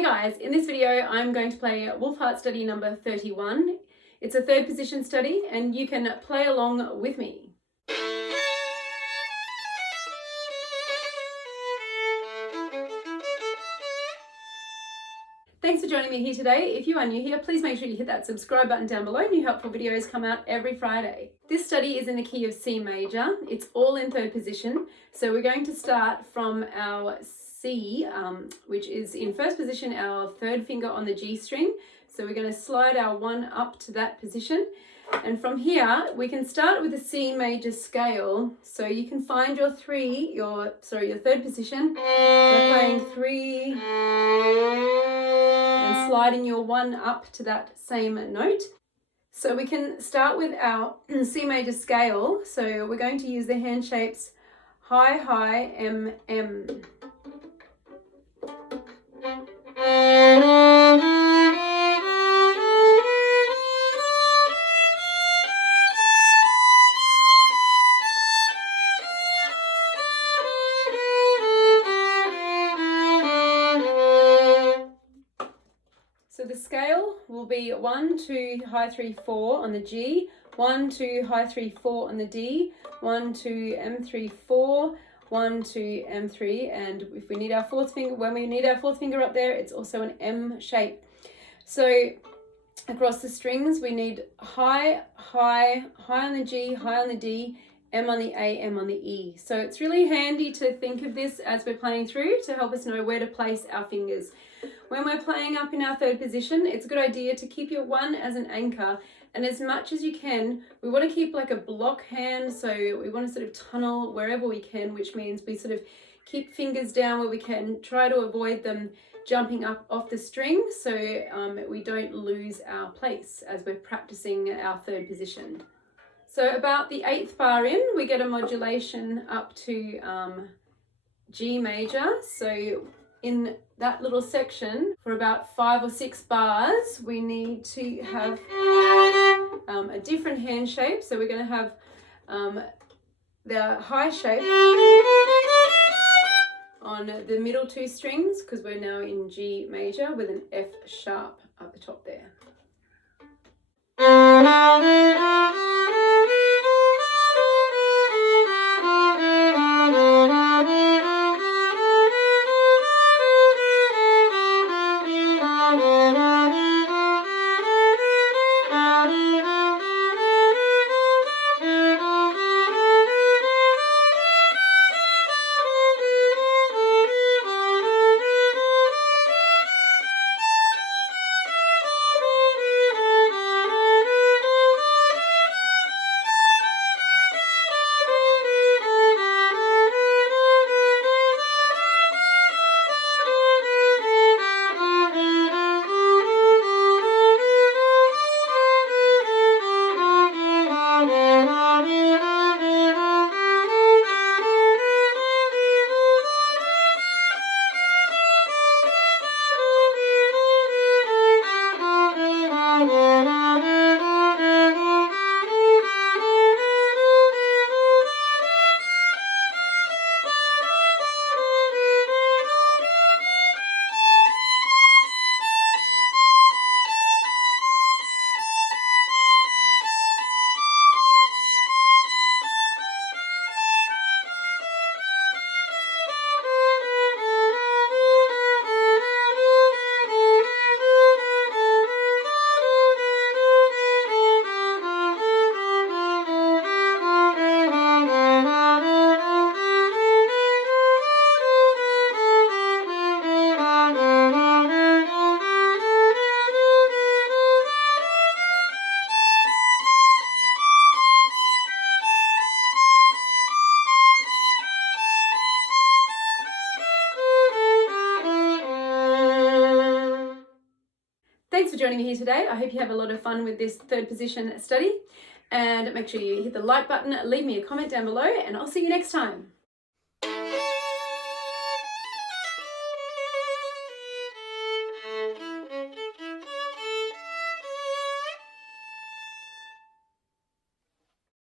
Hey guys, in this video I'm going to play Wohlfahrt study number 31. It's a third position study and you can play along with me. Thanks for joining me here today. If you are new here, please make sure you hit that subscribe button down below. New helpful videos come out every Friday. This study is in the key of C major. It's all in third position. So we're going to start from our C, which is in first position, our third finger on the G string. So we're going to slide our one up to that position. And from here, we can start with the C major scale. So you can find your third position by playing 3 and sliding your one up to that same note. So we can start with our C major scale. So we're going to use the hand shapes high, high, M, M. So the scale will be 1, 2, high 3, 4 on the G, 1, 2, high 3, 4 on the D, 1, 2, M3, 4, 1, 2, M3, and if we need our fourth finger, when we need our fourth finger up there, it's also an M shape. So across the strings, we need high, high, high on the G, high on the D, M on the A, M on the E. So it's really handy to think of this as we're playing through to help us know where to place our fingers. When we're playing up in our third position, it's a good idea to keep your one as an anchor, and as much as you can, we want to keep like a block hand, so we want to sort of tunnel wherever we can, which means we sort of keep fingers down where we can, try to avoid them jumping up off the string so we don't lose our place as we're practicing our third position. So about the 8th bar in, we get a modulation up to G major. So in that little section, for about 5 or 6 bars, we need to have a different hand shape. So we're going to have the high shape on the middle 2 strings, because we're now in G major with an F sharp at the top there. Thanks for joining me here today. I hope you have a lot of fun with this third position study, and make sure you hit the like button, leave me a comment down below, and I'll see you next time.